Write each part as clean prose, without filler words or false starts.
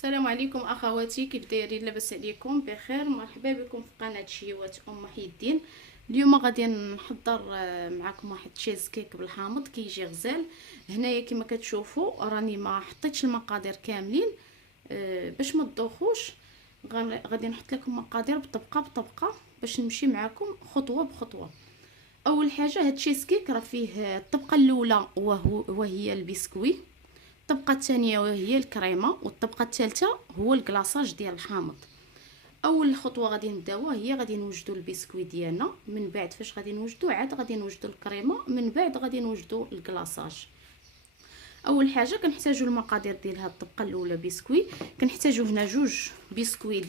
السلام عليكم اخواتي، كيف دايرين؟ لاباس عليكم؟ بخير. مرحبا بكم في قناه شيوات ام محي الدين. اليوم غادي نحضر معكم واحد تشيز كيك بالحامض كيجي غزال. هنايا كما كتشوفوا راني ما حطيتش المقادير كاملين باش ما تدوخوش. غادي نحط لكم مقادير بطبقه بطبقه باش نمشي معكم خطوه بخطوه. اول حاجه هاد تشيز كيك راه فيه الطبقه الاولى وهي البسكوي، الطبقه الثانيه وهي الكريمه، والطبقه الثالثه هو الكلاصاج ديال الحامض. اول خطوه غادي نبداوها هي غادي نوجدوا البسكوي ديالنا، من بعد فاش غادي نوجدوا عاد غادي نوجدوا الكريمه، من بعد غادي نوجدوا الكلاصاج. اول حاجه كنحتاجوا المقادير ديال هاد الطبقه الاولى بسكوي. كنحتاجوا هنا جوج بسكوي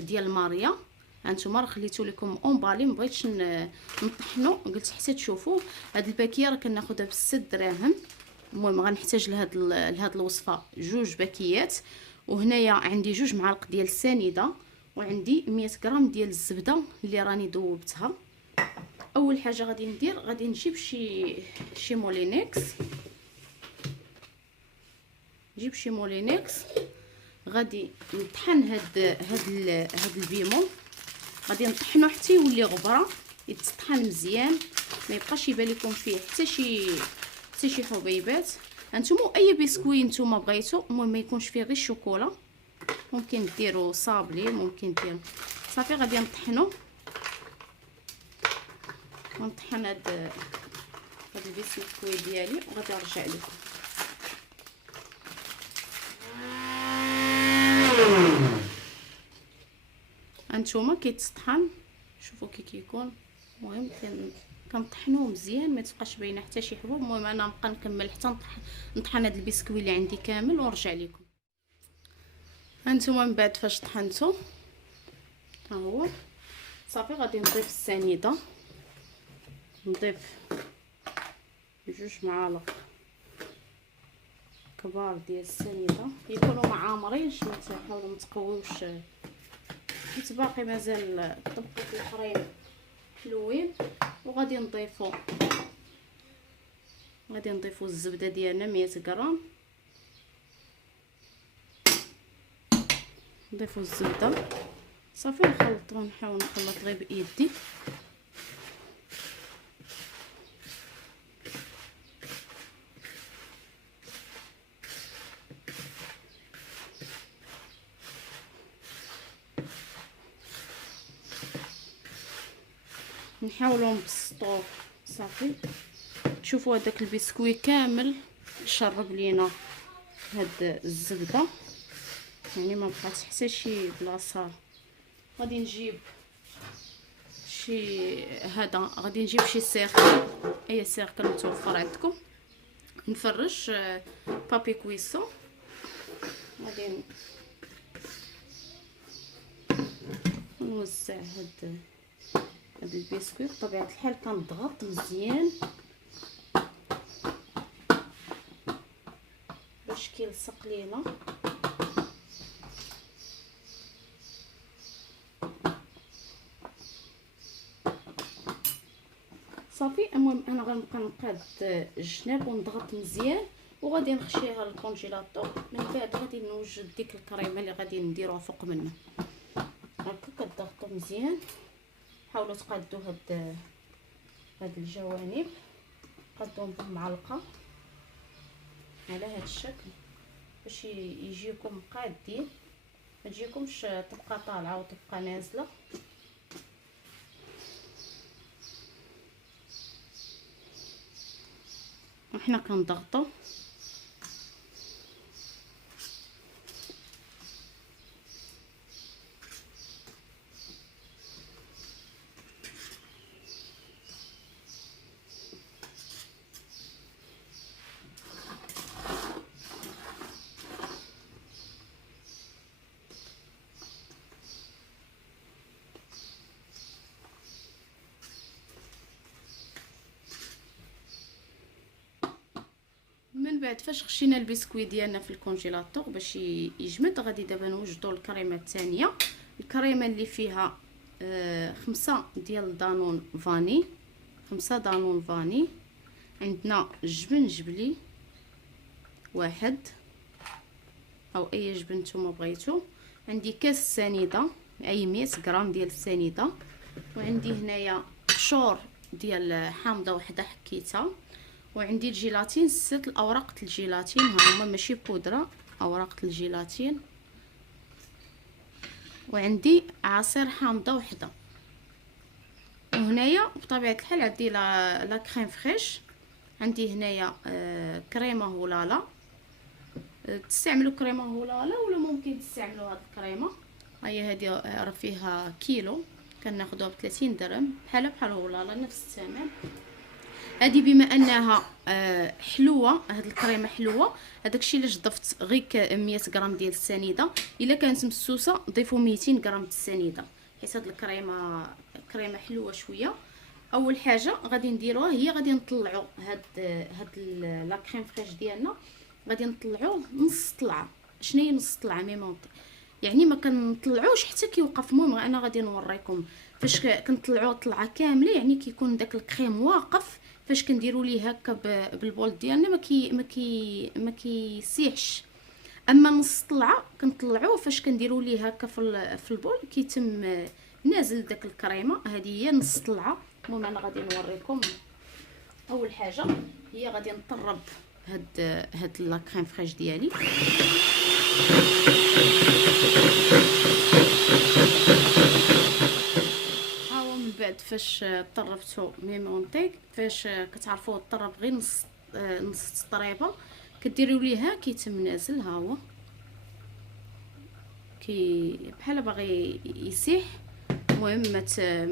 ديال ماريا. هانتوما راه خليتو لكم اونبالي، ما بغيتش نطحنوا، قلت حتى تشوفوا. هاد الباكيه راه كناخذها ب6 دراهم. المهم غنحتاج لهاد الوصفه جوج باكيات، وهنايا عندي جوج معالق ديال السنيده، وعندي 100 غرام ديال الزبده اللي راني ذوبتها. اول حاجه غادي ندير غادي نجيب شي مولينكس. نجيب شي مولينكس، غادي نطحن هاد البيمون، غادي نطحنو حتى يولي غبره، يتطحن مزيان، ما يبقاش يبان لكم فيه حتى شي حبيبات. هانتوما اي بسكوي نتوما بغيتو، المهم ما يكونش فيه غير الشوكولا، ممكن ديروا صابلي، ممكن ديروا صافي. غادي نطحنو ونطحن هاد البسكوي ديالي وغادي نرجع لكم. هانتوما كيتطحن، شوفوا كي كيكون. المهم كنطحنوه مزيان، ما تبقاش باينه حتى شي حبوب. المهم انا نبقى نكمل حتى نطحن هذا البسكوي اللي عندي كامل ونرجع لكم. هانتوما من بعد فاش طحنته ها هو صافي، غادي نضيف السنيده، نضيف جوج معالق كبار ديال السنيده، يكونوا معامرينش، ما تحاولوا ما تقويوش حيت باقي مازال الطبقات الاخرين حلوين. وغادي نضيفوا الزبده ديالنا 100 غرام. نضيفوا الزبده صافي، نخلطوا، نحاول نخلط غير بايدي. نحاولوا نبسطوه صافي. تشوفوا هذاك البسكوي كامل شرب لينا هاد الزبده، يعني ما بقات حتى شي بلاصه. غادي نجيب شي سيركل، اي سيركل متوفر عندكم، نفرش بابي كويسون. غادي نوزع هاد البسكوي بطبيعه الحال، كنضغط مزيان باش كيلصق لينا. صافي. المهم انا غنبقى نقاد الجناب ونضغط مزيان، وغادي نخشيها للكونجيلاتور. من بعد غادي نوجد ديك الكريمه اللي غادي نديروها فوق منها. هكا كتضغطوا مزيان، حاولوا تقادوا هاد الجوانب، قادوهم بالمعلقه على هاد الشكل باش يجيكم قادين، ما تجيكمش طبقه طالعه وطبقه نازله. وحنا كنضغطوا من بعد فاش خشينا البسكوي ديالنا في الكونجيلاتور باش يجمد. غادي دابا نوجدوا الكريمه الثانيه، الكريمه اللي فيها 5 ديال دانون فاني، 5 دانون فاني. عندنا جبن جبلي 1، او اي جبن نتوما بغيتو. عندي كاس سنيده اي 100 غرام ديال السنيده، وعندي هنايا قشور ديال حامضه وحده حكيتها، وعندي الجيلاتين 6 الاوراق د الجيلاتين، ها هما ماشي بودره، اوراق الجيلاتين، وعندي عصير حامضه وحده. وهنايا بطبيعه الحال عندي لا كريم فريش، عندي هنايا كريمه هولالا، تستعملوا كريمه هولالا ولا ممكن تستعملوا هاد الكريمه. هي هذه راه فيها كيلو، كناخذوها ب 30 درهم بحال هولالا نفس الثمن. هذه بما انها حلوه، هاد الكريمه حلوه، هذاك الشيء علاش ضفت غير 100 غرام ديال السنيده. الا كانت مسوسه ضيفوا 200 غرام د السنيده، حيت هاد الكريمه كريمه حلوه شويه. اول حاجه غادي نديروها هي غادي نطلعوا هاد لا كريم فريش ديالنا، غادي نطلعوه نص طلعه. شنو هي نص طلعه ميمونط؟ يعني ما كنطلعوش حتى كيوقف. المهم انا غادي نوريكم فاش كنطلعوه طلعه كامله، يعني كيكون داك الكريم واقف. فاش كنديروا ليه هكا بالبول ديالنا ما كيسيحش. اما نص طلعه كنطلعوه فاش كنديروا ليه هكا في البول كيتم نازل داك الكريمه. هذه هي نص طلعه. المهم انا غادي نوريكم. اول حاجه هي غادي نطرب هاد لا كريم فريش ديالي. هاو من بعد فاش طربتو ميمونطي، فاش كتعرفوه طرب غير نص طريبه، كديروا ليها كيتم نازل. ها هو بحال باغي يسيح. المهم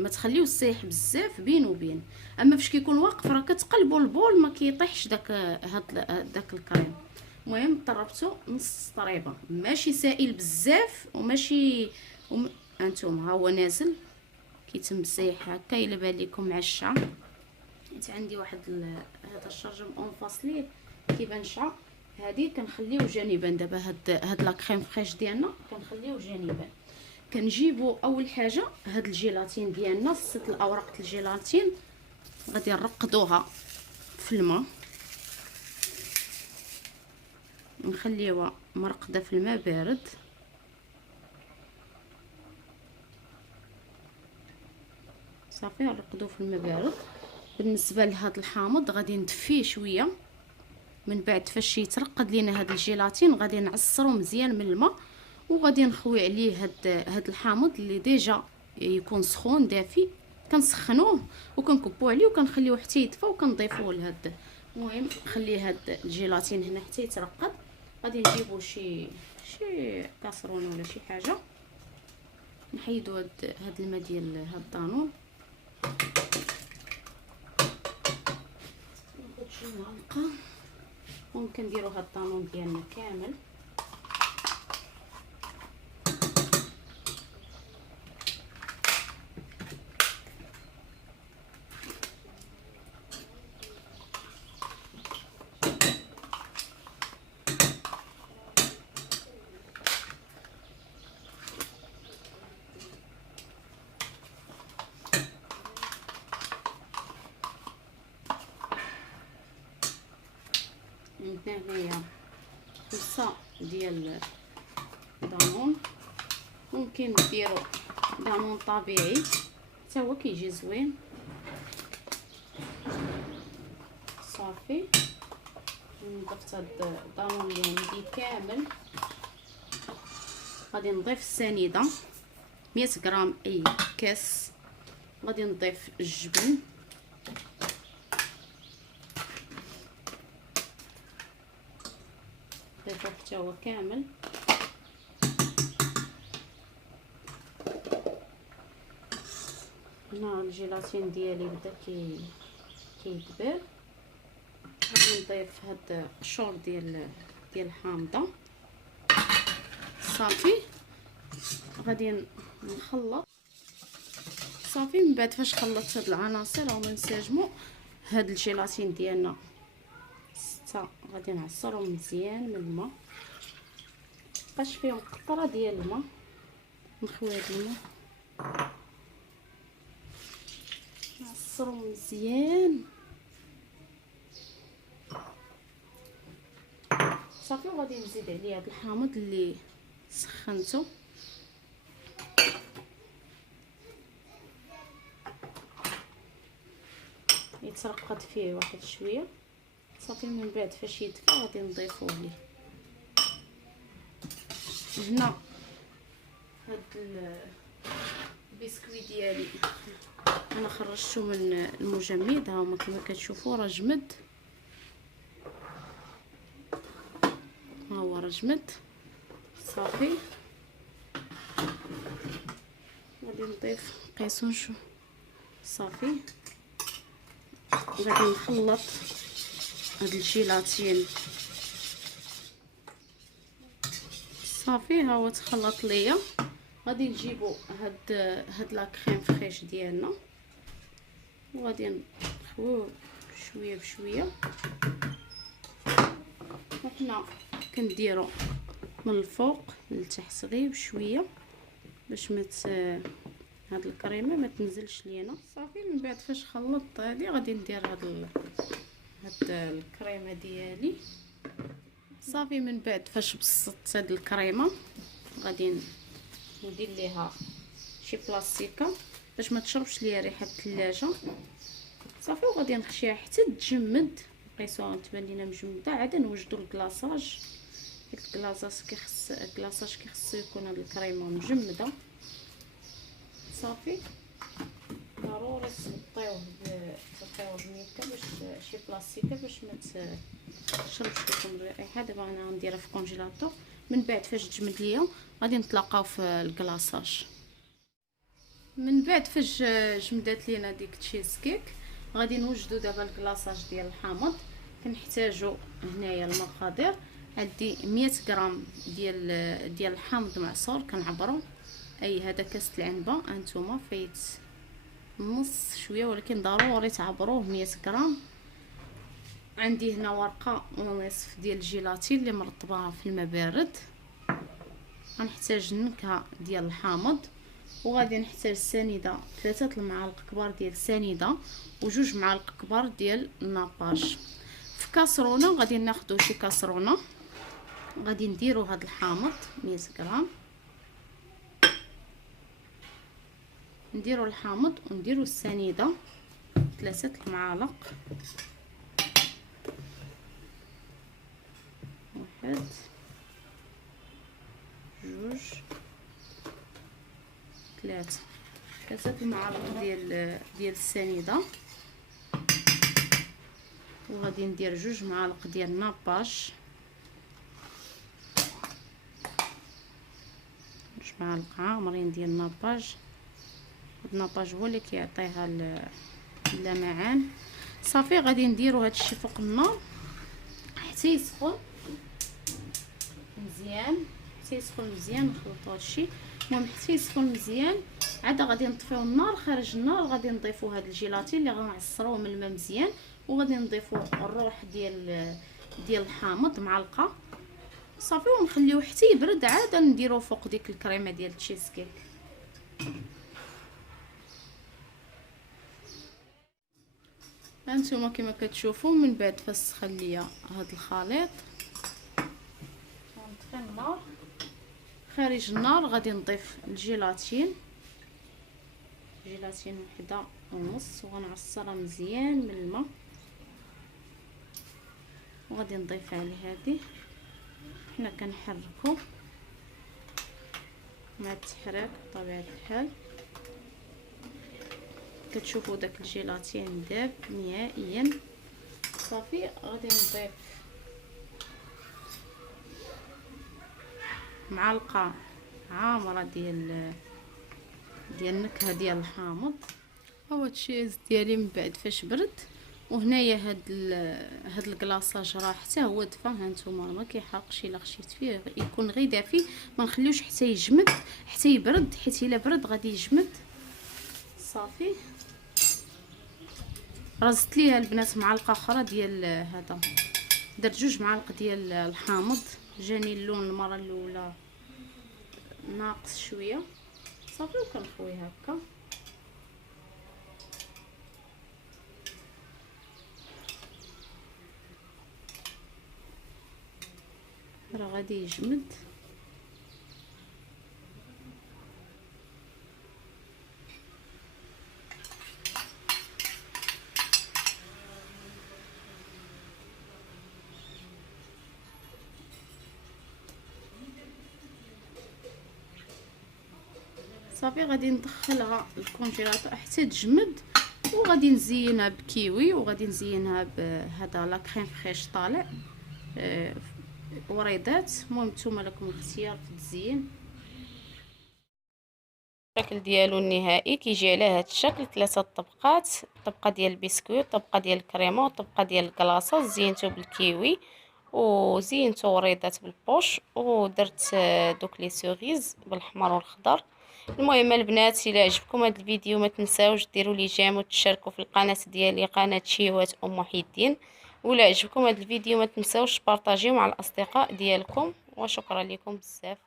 ما تخليوه يسيح بزاف بين وبين. اما فاش كيكون واقف راه كتقلبوا البول ما كيطيحش داك الكريم. المهم طربته نص طريبه، ماشي سائل بزاف وماشي هانتوما ها هو نازل كيتم سايح هكا. الا بان لكم عشا، حيت عندي واحد هذا الشرجم اون فاصلي كيبان شعر، هذه كنخليوه جانبا. دابا هاد لا كريم فريش ديالنا كنخليوه جانبا. كنجيبوا اول حاجه هاد الجيلاتين ديالنا، 6 الاوراق الجيلاتين، غادي نرقدوها في الماء، نخليوها مرقده في الماء بارد. صافي نرقدوه في الماء بارد. بالنسبه لهاد الحامض غادي ندفيه شويه. من بعد فاش يترقد لينا هاد الجيلاتين غادي نعصرو مزيان من الماء، وغادي نخوي عليه هاد الحامض اللي ديجا يكون سخون دافي. كنسخنوه وكنكبو عليه وكنخليوه حتى يدفى وكنضيفوه لهاد. المهم خلي هاد الجيلاتين هنا حتى يترقد. غادي نجيبو شي كاسرونه ولا شي حاجه، نحيدو هاد الماء ديال هاد الطانون. ناخذ شي معلقه، ممكن نديرو هاد الطانون ديالنا كامل. عندنا هنايا 5 ديال دانون، ممكن ديروا دانون طبيعي حتى هو كيجي زوين. صافي ضفت هاد الدانون اللي عندي كامل. غادي نضيف السنيده 100 غرام اي كاس. غادي نضيف الجبن، ضيفوه حتى هو كامل. هنا الجيلاتين ديالي بدا كيدبر. غادي نضيف هاد القشور ديال الحامضه. صافي غادي نخلط. صافي من بعد فاش خلطت هاد العناصر هما نسجموا هاد الجيلاتين ديالنا 6. غادي نعصرهم مزيان من الماء، مبقاش فيهم قطره ديال الماء. نخوي هاد الماء نعصرهم مزيان. صافي. وغادي نزيد عليه هذا الحامض اللي سخنته، يترقد فيه واحد شويه صافي. من بعد فاش يدفى غادي نضيفوه ليه. هنا هاد البسكويت ديالي انا خرجته من المجمد، ها هما كما كتشوفوا راه جمد، ها هو راه جمد صافي. غادي نضيف قيسو نشوف صافي. غادي نخلط هاد الجيلاتين صافي. ها هو تخلط ليا. غادي نجيبو هاد لا كريم فريش ديالنا وغادي نخويوه شويه بشويه. وحنا كنديرو من الفوق لتحت غير بشويه باش هاد الكريمه ما تنزلش لينا صافي. من بعد فاش خلطت هادي غادي ندير هاد الكريمه ديالي صافي. من بعد فاش بسطت هاد الكريمه غادي ندير ليها شي بلاستيكه باش ما تشربش ليا ريحه الثلاجه صافي. وغادي نخشيها حتى تجمد. قيسوها تبان لينا مجمده. عاد نوجدو الكلاصاج. الكلاصاج كيخصو يكون هاد الكريمه مجمده صافي. ضروري تغطيوه بميكا باش شي بلاستيكه باش ما تشربش لكم الرائحه. دابا انا غنديرها في الكونجيلاتور. من بعد فاش تجمد ليا غادي نتلاقاو في الكلاصاج. من بعد فاش جمدات لينا ديك تشيز كيك غادي نوجدو دابا الكلاصاج ديال الحامض. كنحتاجو هنايا المقادير. عندي 100 غرام ديال الحامض معصور كنعبرو. اي هذا كاس العنبه هانتوما فايت نص شويه ولكن ضروري تعبروه 100 غرام. عندي هنا ورقه ونصف ديال الجيلاتين اللي مرطبه في الماء بارد. غنحتاج النكهه ديال الحامض وغادي نحتاج سنيده 3 المعالق كبار ديال السنيده وجوج معالق كبار ديال الناباج. في كاسرونه غادي ناخذ شي كاسرونه غادي نديرو هذا الحامض 100 غرام. نديرو الحامض ونديرو السنيده 3 المعالق. 1 2 3 المعالق ديال السنيده. وغادي ندير 2 معالق ديال الناباج، 2 معالق عامرين ديال الناباج. الناباج هو اللي كيعطيها اللمعان صافي. غادي نديرو هادشي فوق النار حتى يسخن مزيان، حتى يسخن مزيان. نخلطو هادشي المهم حتى يسخن مزيان. عاد غادي نطفيو النار. خارج النار غادي نضيفو هاد الجيلاتين اللي غنعصروه من الماء مزيان وغادي نضيفو الروح ديال الحامض معلقه صافي. ونخليوه حتى يبرد. عاد نديرو فوق ديك الكريمه ديال التشيز كيك. هانتوما كما كتشوفوا من بعد فاش سخن ليا هاد الخليط غنطفي النار. خارج النار غادي نضيف الجيلاتين، وحده ونص وغنعصرها مزيان من الماء وغادي نضيف عليه هذه. حنا كنحركو مع التحريك بطبيعه الحال. كتشوفوا داك الجيلاتين داب نهائيا صافي. غادي نضيف معلقه عامره ديال النكهه ديال الحامض. هو التشيز ديالي من بعد فاش برد. وهنايا هاد الكلاصاج راه حتى هو دفا. هانتوما ما كيحرقش الا خشيت فيه يكون غير دافي. ما نخليوش حتى يجمد حتى يبرد حيت الا برد غادي يجمد صافي. رزت ليها البنات معلقه اخرى ديال هذا. درت 2 معالق ديال الحامض. جاني اللون المره الاولى ناقص شويه صافي. وكنخوي هكا راه غادي يجمد. صافي غادي ندخلها الكونجيلاتور حتى تجمد، وغادي نزينها بكيوي، وغادي نزينها بهذا لا كريم فريش طالع وريضات. المهم نتوما لكم الاختيار في التزيين. الشكل ديالو النهائي كيجي على هذا الشكل، 3 طبقات، طبقه ديال البسكويت، طبقه ديال الكريمه، طبقه ديال الكلاصه. زينته بالكيوي وزينته وريضات بالبوش، ودرت دوك لي سوريز بالاحمر والخضر. المهم البنات، الى عجبكم هذا الفيديو ما تنساوش ديروا لي جيم وتشاركوا في القناه ديالي قناه شيوات محي الدين. ولا عجبكم هذا الفيديو ما تنساوش بارطاجيو مع الاصدقاء ديالكم. وشكرا لكم بزاف.